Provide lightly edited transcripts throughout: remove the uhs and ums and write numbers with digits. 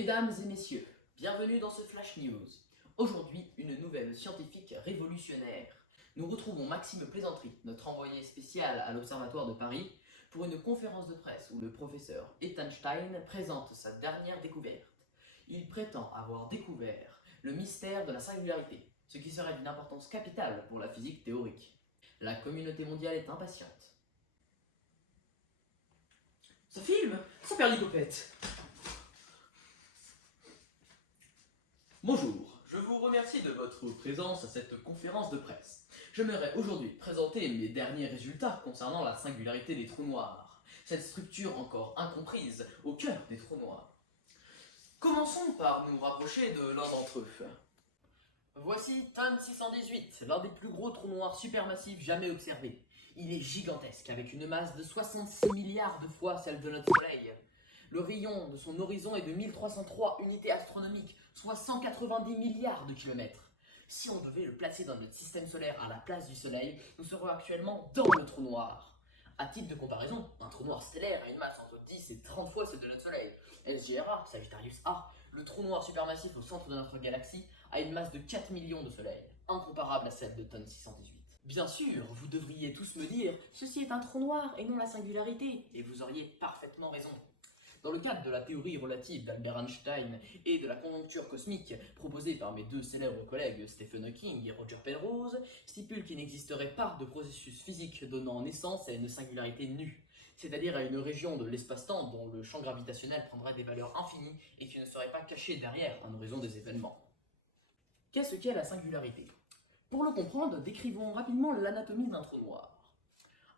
Mesdames et messieurs, bienvenue dans ce Flash News. Aujourd'hui, une nouvelle scientifique révolutionnaire. Nous retrouvons Maxime Plaisanterie, notre envoyé spécial à l'Observatoire de Paris, pour une conférence de presse où le professeur Ethan Stein présente sa dernière découverte. Il prétend avoir découvert le mystère de la singularité, ce qui serait d'une importance capitale pour la physique théorique. La communauté mondiale est impatiente. Ça filme, ça perd l'hypopète. Bonjour, je vous remercie de votre présence à cette conférence de presse. J'aimerais aujourd'hui présenter mes derniers résultats concernant la singularité des trous noirs, cette structure encore incomprise au cœur des trous noirs. Commençons par nous rapprocher de l'un d'entre eux. Voici TON 618, l'un des plus gros trous noirs supermassifs jamais observés. Il est gigantesque, avec une masse de 66 milliards de fois celle de notre Soleil. Le rayon de son horizon est de 1303 unités astronomiques, soit 190 milliards de kilomètres. Si on devait le placer dans notre système solaire à la place du Soleil, nous serions actuellement dans le trou noir. À titre de comparaison, un trou noir stellaire a une masse entre 10 et 30 fois celle de notre Soleil. SGRA, Sagittarius A, le trou noir supermassif au centre de notre galaxie, a une masse de 4 millions de soleils, incomparable à celle de TON 618. Bien sûr, vous devriez tous me dire « Ceci est un trou noir et non la singularité », et vous auriez parfaitement raison. Dans le cadre de la théorie relative d'Albert Einstein et de la conjoncture cosmique proposée par mes deux célèbres collègues Stephen Hawking et Roger Penrose, stipule qu'il n'existerait pas de processus physique donnant naissance à une singularité nue, c'est-à-dire à une région de l'espace-temps dont le champ gravitationnel prendrait des valeurs infinies et qui ne serait pas cachée derrière un horizon des événements. Qu'est-ce qu'est la singularité? Pour le comprendre, décrivons rapidement l'anatomie d'un trou noir.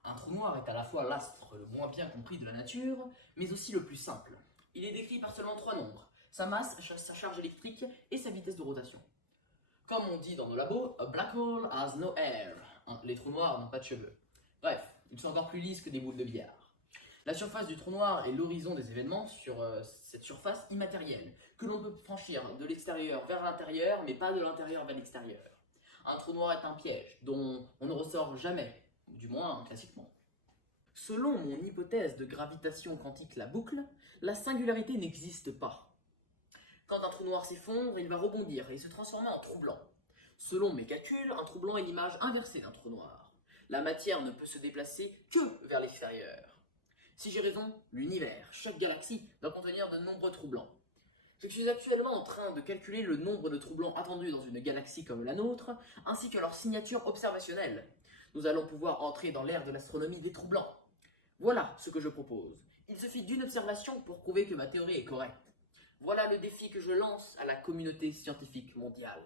Un trou noir est à la fois l'astre le moins bien compris de la nature, mais aussi le plus simple. Il est décrit par seulement 3 nombres, sa masse, sa charge électrique et sa vitesse de rotation. Comme on dit dans nos labos, a black hole has no hair. Les trous noirs n'ont pas de cheveux. Bref, ils sont encore plus lisses que des boules de billard. La surface du trou noir est l'horizon des événements sur cette surface immatérielle, que l'on peut franchir de l'extérieur vers l'intérieur, mais pas de l'intérieur vers l'extérieur. Un trou noir est un piège, dont on ne ressort jamais, du moins classiquement. Selon mon hypothèse de gravitation quantique la boucle, la singularité n'existe pas. Quand un trou noir s'effondre, il va rebondir et se transformer en trou blanc. Selon mes calculs, un trou blanc est l'image inversée d'un trou noir. La matière ne peut se déplacer que vers l'extérieur. Si j'ai raison, l'univers, chaque galaxie, doit contenir de nombreux trous blancs. Je suis actuellement en train de calculer le nombre de trous blancs attendus dans une galaxie comme la nôtre, ainsi que leur signature observationnelle. Nous allons pouvoir entrer dans l'ère de l'astronomie des trous blancs. Voilà ce que je propose. Il suffit d'une observation pour prouver que ma théorie est correcte. Voilà le défi que je lance à la communauté scientifique mondiale.